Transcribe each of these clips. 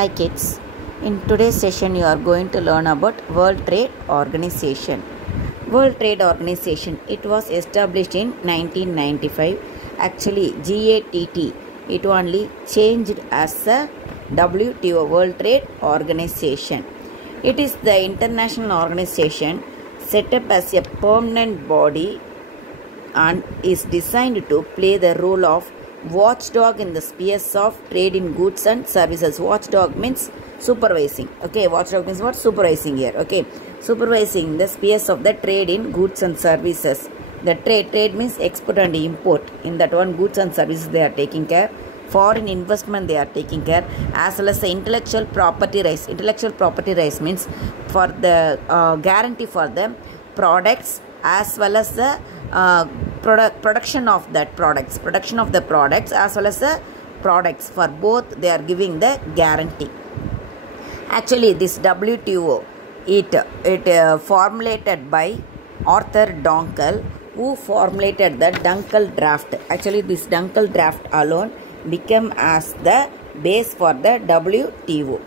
Hi kids, in today's session you are going to learn about World Trade Organization. World Trade Organization, it was established in 1995. Actually GATT, it only changed as a WTO, World Trade Organization. It is the international organization set up as a permanent body and is designed to play the role of watchdog in the spheres of trade in goods and services. Watchdog means supervising. Okay, watchdog means what? Supervising here. Okay, supervising the spheres of the trade in goods and services. The trade means export and import. In that one, goods and services they are taking care. Foreign investment they are taking care, as well as the intellectual property rights. Intellectual property rights means for the guarantee for the products as well as the production of the products as well as the products. For both they are giving the guarantee. Actually this WTO it formulated by Arthur Dunkel, who formulated the Dunkel draft. Actually this Dunkel draft alone became as the base for the WTO.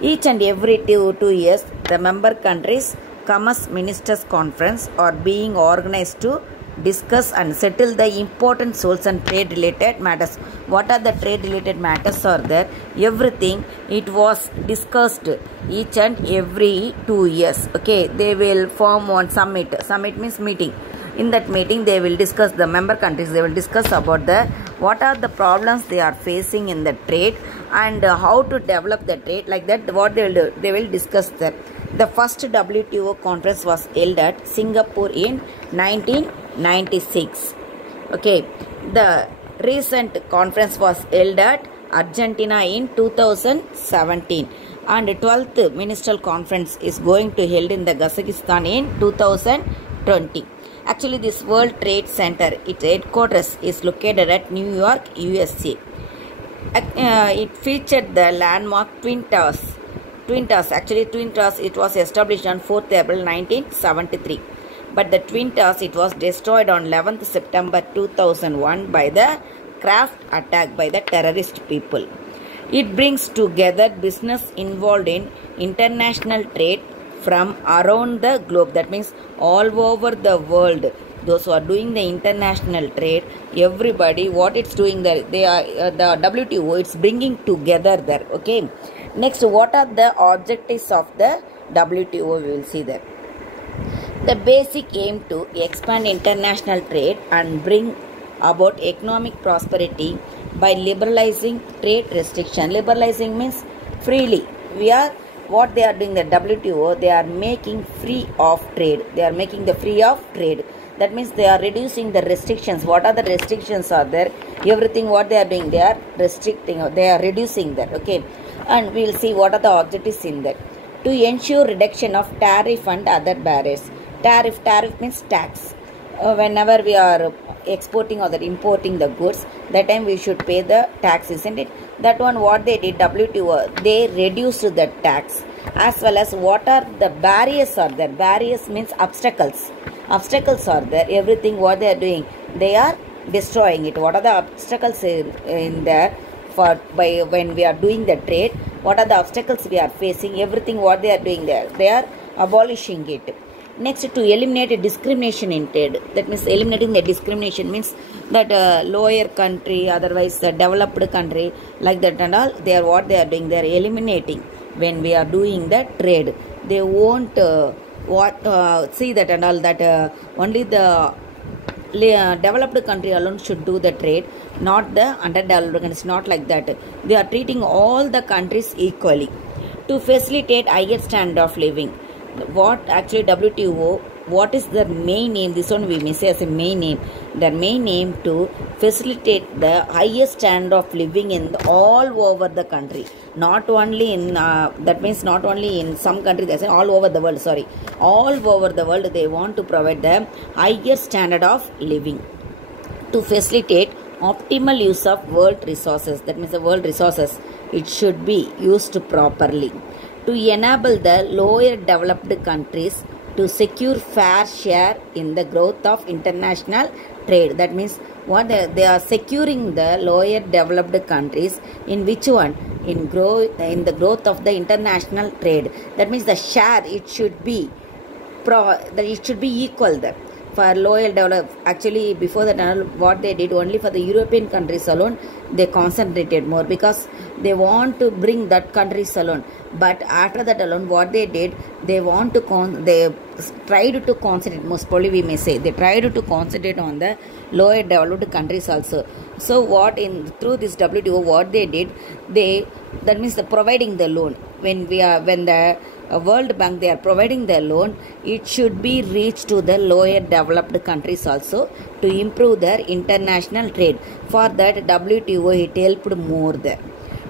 Each and every 2 years the member countries Commerce Ministers Conference are being organized to discuss and settle the important source and trade related matters. What are the trade related matters are there? Everything it was discussed each and every 2 years. Okay, they will form one summit. Summit means meeting. In that meeting they will discuss, the member countries they will discuss about the what are the problems they are facing in the trade and how to develop the trade. Like that, what they will do, they will discuss that. The first WTO conference was held at Singapore in 1996. Okay, the recent conference was held at Argentina in 2017, and the 12th ministerial conference is going to held in the Kazakhstan in 2020. Actually, this World Trade Center, its headquarters is located at New York, USA. It featured the landmark Twin Towers. Actually Twin Towers, it was established on 4th April 1973. But the Twin Towers, it was destroyed on 11th September 2001 by the craft attack by the terrorist people. It brings together business involved in international trade from around the globe. That means all over the world. Those who are doing the international trade, everybody, what it's doing there, they are the WTO, it's bringing together there. Okay. Next, what are the objectives of the WTO? We will see there. The basic aim to expand international trade and bring about economic prosperity by liberalizing trade restriction. Liberalizing means freely. What they are doing, the WTO, they are making free of trade. They are making the free of trade. That means they are reducing the restrictions. What are the restrictions are there? Everything what they are doing, they are restricting, they are reducing that. Okay. And we will see what are the objectives in that. To ensure reduction of tariff and other barriers. Tariff means tax. Whenever we are exporting or importing the goods, that time we should pay the tax, isn't it? That one what they did, WTO, they reduced the tax. As well as what are the barriers are there. Barriers means obstacles. Obstacles are there. Everything what they are doing, they are destroying it. What are the obstacles in there? By when we are doing the trade, what are the obstacles we are facing? Everything what they are doing there, they are abolishing it. Next, to eliminate discrimination in trade. That means eliminating the discrimination means that lower country, otherwise the developed country, like that and all, they are what they are doing, they are eliminating. When we are doing the trade, they won't see that and all, that only the developed country alone should do the trade, not the underdeveloped countries. Not like that. They are treating all the countries equally. To facilitate higher standard of living. What actually WTO, what is the main aim? This one we may say as a main aim. The main aim to facilitate the highest standard of living in all over the country. Not only in that means not only in some countries, they say all over the world. Sorry, all over the world they want to provide the higher standard of living. To facilitate optimal use of world resources. That means the world resources, it should be used properly. To enable the lower developed countries to secure fair share in the growth of international trade. That means what they are securing the lower developed countries, in which one, in the growth of the international trade. That means the share it should be equal there. For lower developed, actually before that what they did, only for the European countries alone they concentrated more because they want to bring that countries alone. But after that alone, what they did, they want to they tried to concentrate, most probably we may say they tried to concentrate on the lower developed countries also. So what through this WTO what they did, that means the providing the loan, when the World Bank they are providing the loan, it should be reached to the lower developed countries also to improve their international trade. For that WTO it helped more there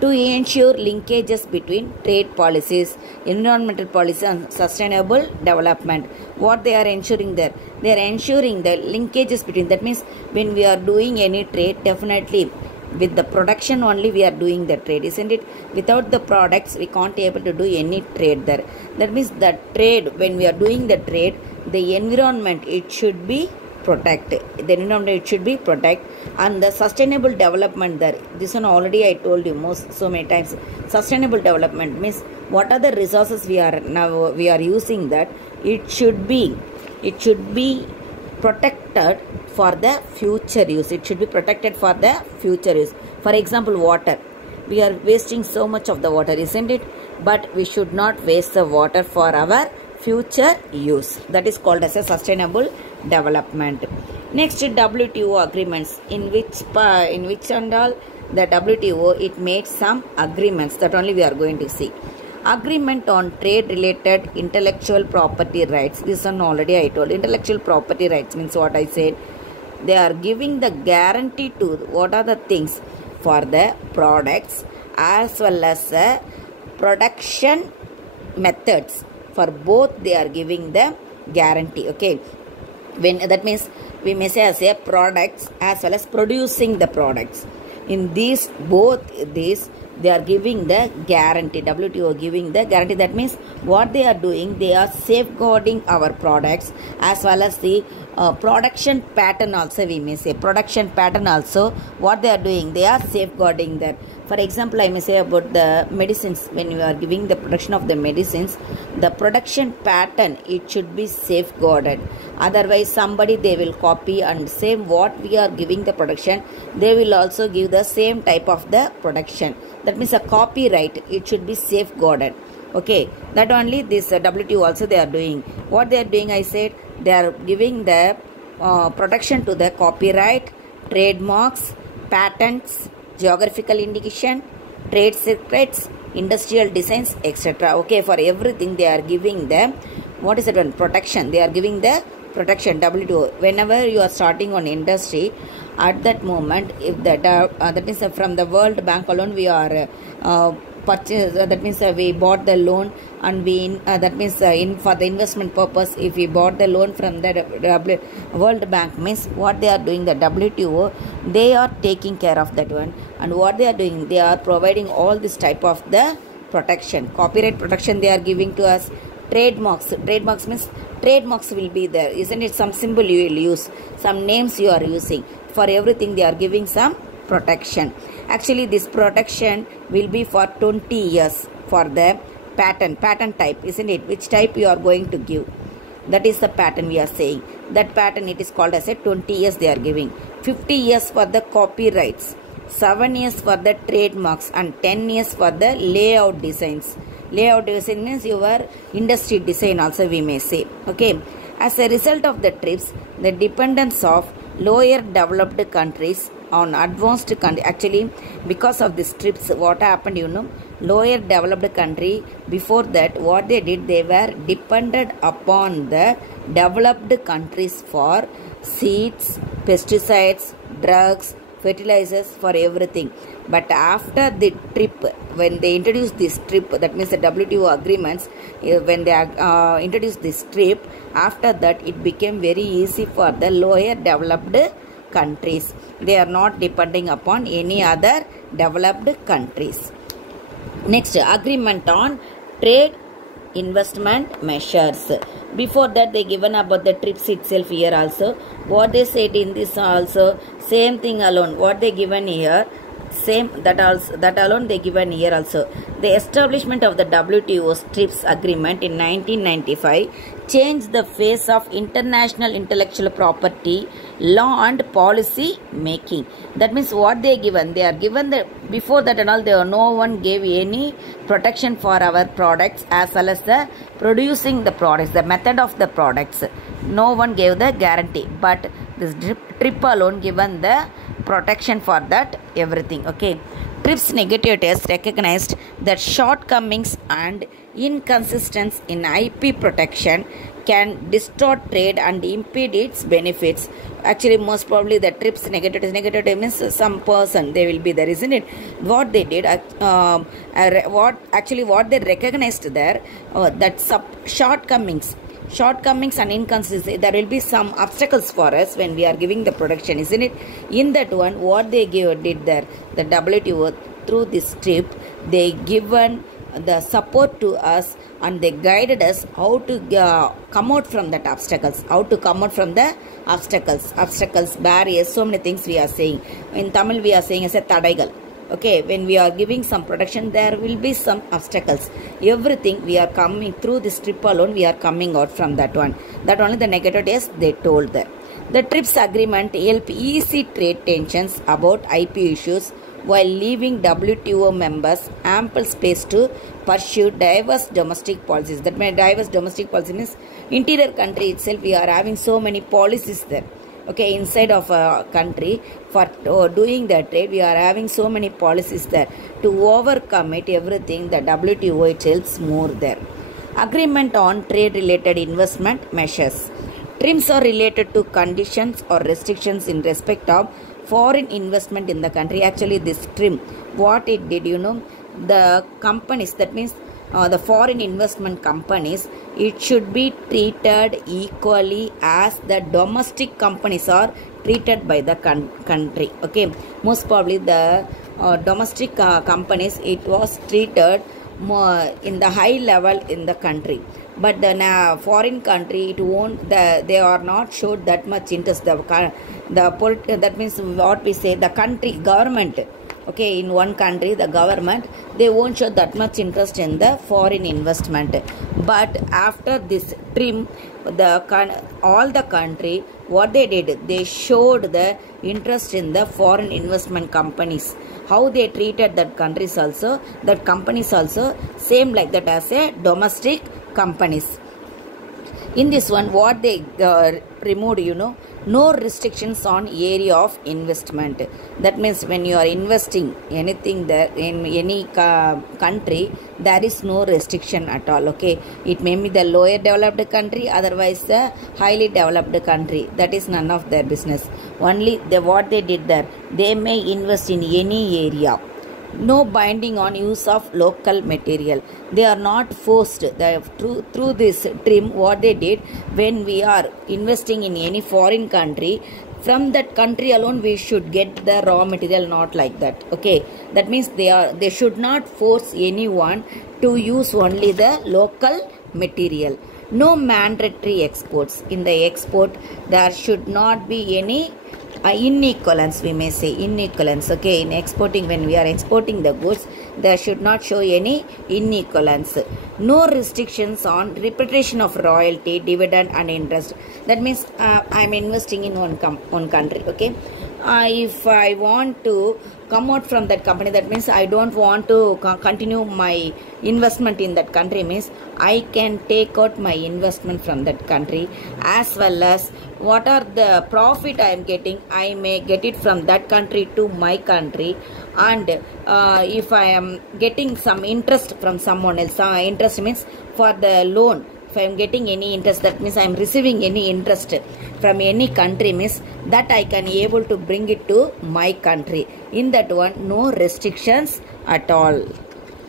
to ensure linkages between trade policies, environmental policy and sustainable development. What they are ensuring there? They are ensuring the linkages between, that means when we are doing any trade, definitely with the production only we are doing the trade, isn't it? Without the products we can't able to do any trade there. That means the trade, when we are doing the trade, the environment it should be protected. The environment it should be protected, and the sustainable development there. This one already I told you so many times. Sustainable development means what are the resources we are using, that it should be protected for the future use. It should be protected for the future use. For example, water. We are wasting so much of the water, isn't it? But we should not waste the water for our future use. That is called as a sustainable development. Next, WTO agreements, in which and all the WTO it made some agreements that only we are going to see. Agreement on trade related intellectual property rights. This one already I told. Intellectual property rights means what I said. They are giving the guarantee to what are the things for the products as well as the production methods. For both they are giving the guarantee. Okay, when that means we may say as a products as well as producing the products. In both these they are giving the guarantee. WTO giving the guarantee. That means what they are doing, they are safeguarding our products as well as the production pattern also, we may say. Production pattern also, what they are doing, they are safeguarding that. For example, I may say about the medicines. When you are giving the production of the medicines, the production pattern, it should be safeguarded. Otherwise, somebody they will copy and same what we are giving the production, they will also give the same type of the production. That means a copyright, it should be safeguarded. Okay, that only this WTO also they are doing. What they are doing, I said, they are giving the protection to the copyright, trademarks, patents, geographical indication, trade secrets, industrial designs, etc. Okay, for everything they are giving them, what is it one? Protection. They are giving the protection. WTO. Whenever you are starting on industry, at that moment, if that means from the World Bank alone we are purchase. That means we bought the loan, and that means for the investment purpose, if we bought the loan from the World Bank, means what they are doing, the WTO, they are taking care of that one. And what they are doing, they are providing all this type of the protection. Copyright protection they are giving to us. Trademarks means trademarks will be there, isn't it? Some symbol you will use, some names you are using. For everything they are giving some protection. Actually this protection will be for 20 years for the patent type, isn't it? Which type you are going to give, that is the patent we are saying. That patent it is called as a 20 years they are giving. 50 years for the copyrights, 7 years for the trademarks, and 10 years for the layout designs. Layout design means your industry design also, we may say. Okay, as a result of the TRIPS, the dependence of lower developed countries on advanced country, actually because of this TRIPS, what happened, you know, lower developed country, before that what they did, they were dependent upon the developed countries for seeds, pesticides, drugs, fertilizers, for everything. But after the TRIP, when they introduced this TRIP, that means the WTO agreements, when they introduced this TRIP, after that it became very easy for the lower developed countries. They are not depending upon any other developed countries. Next, agreement on trade investment measures. Before that they given about the TRIPS itself here also. What they said in this also, same thing alone. What they given here, Same that alone they given here also. The establishment of the WTO TRIPS agreement in 1995 changed the face of international intellectual property law and policy making. That means what they given, they are given the before that and all, no one gave any protection for our products as well as the producing the products, the method of the products. No one gave the guarantee, but this TRIP alone given the protection for that everything. Okay, TRIPS negative test recognized that shortcomings and inconsistencies in IP protection can distort trade and impede its benefits. Actually, most probably the TRIPS negative test means some person they will be there, isn't it? What they did, what they recognized there, that shortcomings and inconsistency, there will be some obstacles for us when we are giving the production, isn't it? In that one, what they did there, the WTO through this TRIP, they given the support to us and they guided us how to come out from that obstacles, barriers, so many things we are saying. In Tamil we are saying as a tadaigal. Okay, when we are giving some production, there will be some obstacles. Everything we are coming through this TRIP alone, we are coming out from that one. That only the negative test they told there. The TRIPS agreement help ease trade tensions about IP issues while leaving WTO members ample space to pursue diverse domestic policies. That means diverse domestic policy means interior country itself we are having so many policies there. Okay, inside of a country for doing the trade, we are having so many policies there. To overcome it, everything, the WTO it helps more there. Agreement on trade related investment measures. TRIPS are related to conditions or restrictions in respect of foreign investment in the country. Actually, this TRIPS, what it did, the companies, that means the foreign investment companies, it should be treated equally as the domestic companies are treated by the country. Okay, most probably the domestic companies, it was treated more in the high level in the country, but the foreign country, it won't, they are not showed that much interest. That means what we say, the country government. Okay, in one country, the government, they won't show that much interest in the foreign investment. But after this TRIPS, all the country, what they did, they showed the interest in the foreign investment companies. How they treated that countries also, that companies also, same like that as a domestic companies. In this one, what they removed, no restrictions on area of investment. That means when you are investing anything there in any country, there is no restriction at all. Okay, it may be the lower developed country, otherwise the highly developed country. That is none of their business. Only what they did there, they may invest in any area. No binding on use of local material. They are not forced. Through this TRIPS, what they did, when we are investing in any foreign country, from that country alone we should get the raw material, not like that. Okay, that means they should not force anyone to use only the local material. No mandatory exports. In the export, there should not be any inequalence, we may say inequalence. Okay, in exporting, when we are exporting the goods, there should not show any inequalence. No restrictions on repatriation of royalty, dividend and interest. That means I am investing in one country. Okay, if I want to come out from that company, that means I don't want to continue my investment in that country, means I can take out my investment from that country, as well as what are the profit I am getting, I may get it from that country to my country. And if I am getting some interest from someone else, interest means for the loan, if I am getting any interest, that means I am receiving any interest from any country, means that I can able to bring it to my country. In that one, no restrictions at all.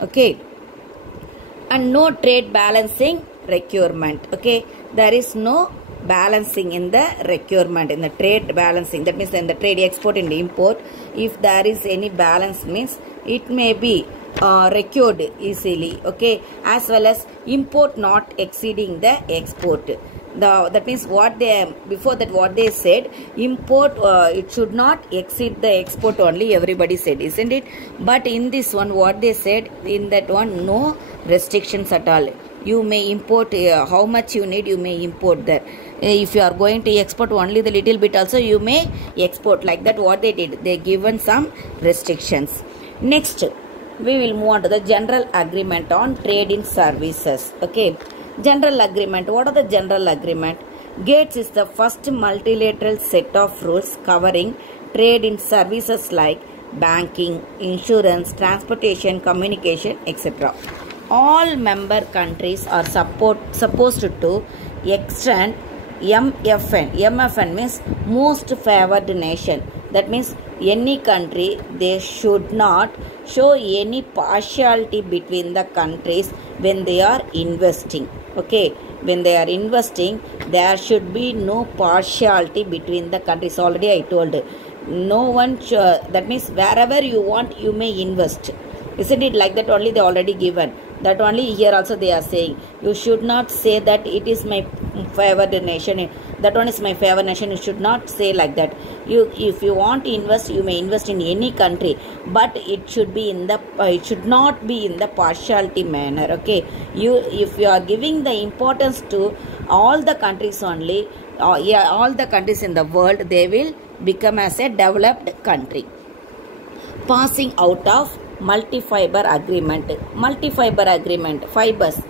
Okay, and no trade balancing requirement. Okay, there is no balancing in the requirement, in the trade balancing. That means in the trade export and import, if there is any balance, means it may be required easily. Okay, as well as import not exceeding the export. that means what they before that what they said, import it should not exceed the export only, everybody said, isn't it? But in this one what they said, in that one no restrictions at all. You may import how much you need, you may import there. If you are going to export only the little bit also, you may export. Like that what they did, they given some restrictions. Next we will move on to the general agreement on trade in services. Okay, general agreement. What are the general agreement? GATS is the first multilateral set of rules covering trade in services like banking, insurance, transportation, communication, etc. All member countries are supposed to extend MFN. MFN means most favored nation. That means any country, they should not show any partiality between the countries when they are investing. Okay, when they are investing, there should be no partiality between the countries. Already I told, no one that means wherever you want you may invest, isn't it? Like that only they already given. That only here also they are saying, you should not say that it is my favored nation, that one is my favored nation. You should not say like that. If you want to invest, you may invest in any country, but it should be in the it should not be in the partiality manner. Okay, if you are giving the importance to all the countries only, all the countries in the world, they will become as a developed country. Passing out of multi-fiber agreement. Multi-fiber agreement, fibers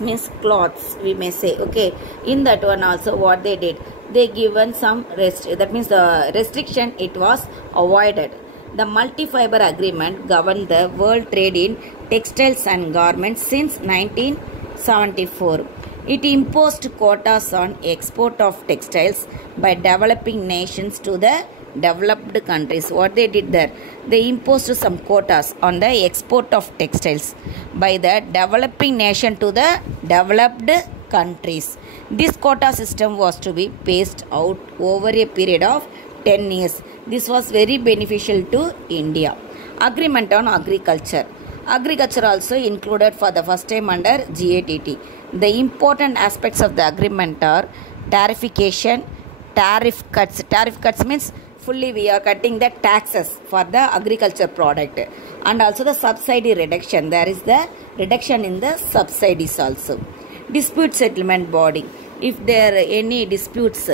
means cloths, we may say. Okay, in that one also what they did, they given some that means the restriction, it was avoided. The multi-fiber agreement governed the world trade in textiles and garments since 1974. It imposed quotas on export of textiles by developing nations to the developed countries. What they did there, they imposed some quotas on the export of textiles by the developing nation to the developed countries. This quota system was to be phased out over a period of 10 years. This was very beneficial to India. Agreement on agriculture. Agriculture also included for the first time under GATT. The important aspects of the agreement are tarification, tariff cuts. Tariff cuts means fully we are cutting the taxes for the agriculture product, and also the subsidy reduction. There is the reduction in the subsidies also. Dispute settlement body. If there are any disputes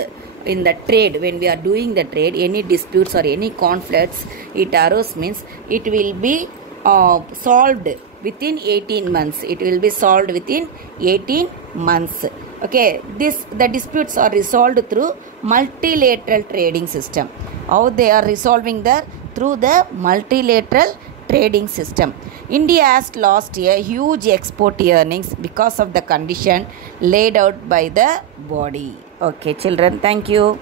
in the trade, when we are doing the trade, any disputes or any conflicts, it arose means it will be solved within 18 months. It will be solved within 18 months. Okay, the disputes are resolved through multilateral trading system. How they are resolving that? Through the multilateral trading system. India has lost a huge export earnings because of the condition laid out by the body. Okay, children, thank you.